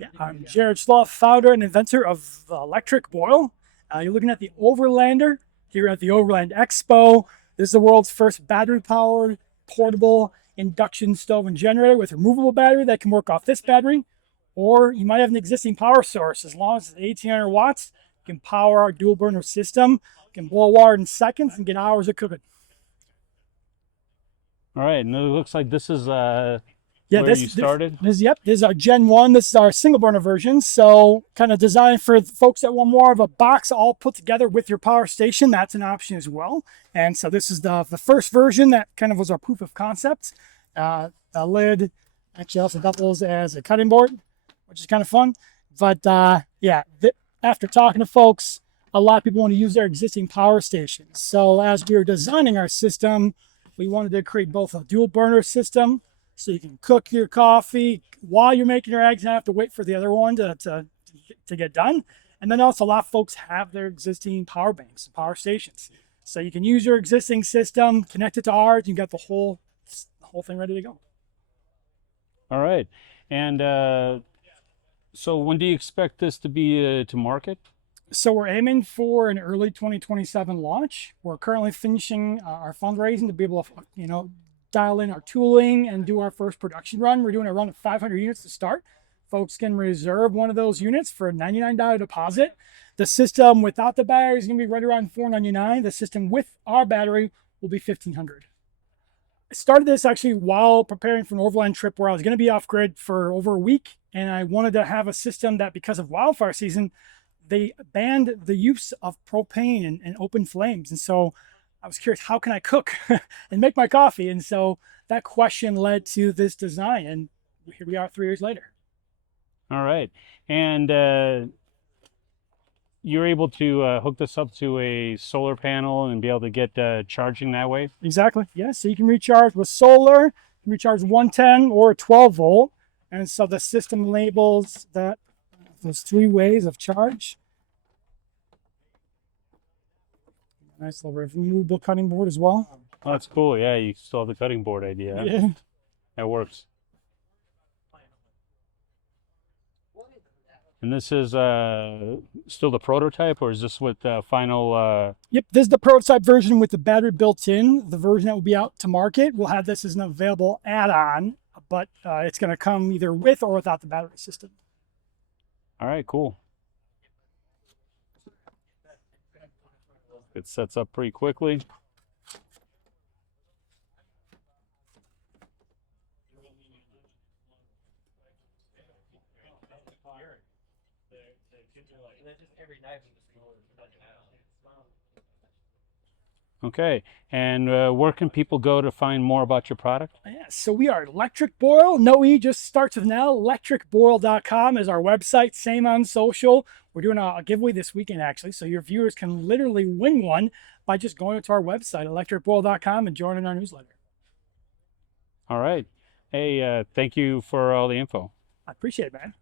Yeah, I'm Jared Slough, founder and inventor of Lectric Boil. You're looking at the Overlander here at the Overland Expo. This is the world's first battery-powered portable induction stove and generator with removable battery that can work off this battery, or you might have an existing power source. As long as it's 1800 watts, you can power our dual burner system. You can boil water in seconds and get hours of cooking. All right, and it looks like this is Yeah, where you started. This is our Gen 1. This is our single burner version. So kind of designed for folks that want more of a box all put together with your power station. That's an option as well. And so this is the first version that kind of was our proof of concept. The lid actually also doubles as a cutting board, which is kind of fun. But yeah, after talking to folks, a lot of people want to use their existing power stations. So as we were designing our system, we wanted to create both a dual burner system, so you can cook your coffee while you're making your eggs and have to wait for the other one to get done. And then also a lot of folks have their existing power banks, power stations. So you can use your existing system, connect it to ours, you got the whole thing ready to go. All right. And so when do you expect this to be to market? So we're aiming for an early 2027 launch. We're currently finishing our fundraising to be able to, dial in our tooling and do our first production run. We're doing a run of 500 units to start. Folks can reserve one of those units for a $99 deposit. The system without the battery is going to be right around $499. The system with our battery will be $1,500. I started this actually while preparing for an overland trip where I was going to be off grid for over a week, and I wanted to have a system that, because of wildfire season, they banned the use of propane and open flames. And so I was curious, how can I cook and make my coffee? And so that question led to this design, and here we are 3 years later. All right. And you're able to hook this up to a solar panel and be able to get charging that way? Exactly. Yeah, so you can recharge with solar, you can recharge 110 or 12 volt. And so the system labels that those 3 ways of charge. Nice little removable cutting board as well. Oh, that's cool. Yeah, you still have the cutting board idea. Yeah. That works. And this is still the prototype, or is this with the final? Yep, this is the prototype version with the battery built in. The version that will be out to market, we'll have this as an available add-on, but it's going to come either with or without the battery system. All right, cool. It sets up pretty quickly. Okay, and where can people go to find more about your product? Yeah, so we are Lectric Boil. No E, just starts with an L. Lectricboil.com is our website. Same on social. We're doing a giveaway this weekend, actually, so your viewers can literally win one by just going to our website, electricboil.com, and joining our newsletter. All right. Hey, thank you for all the info. I appreciate it, man.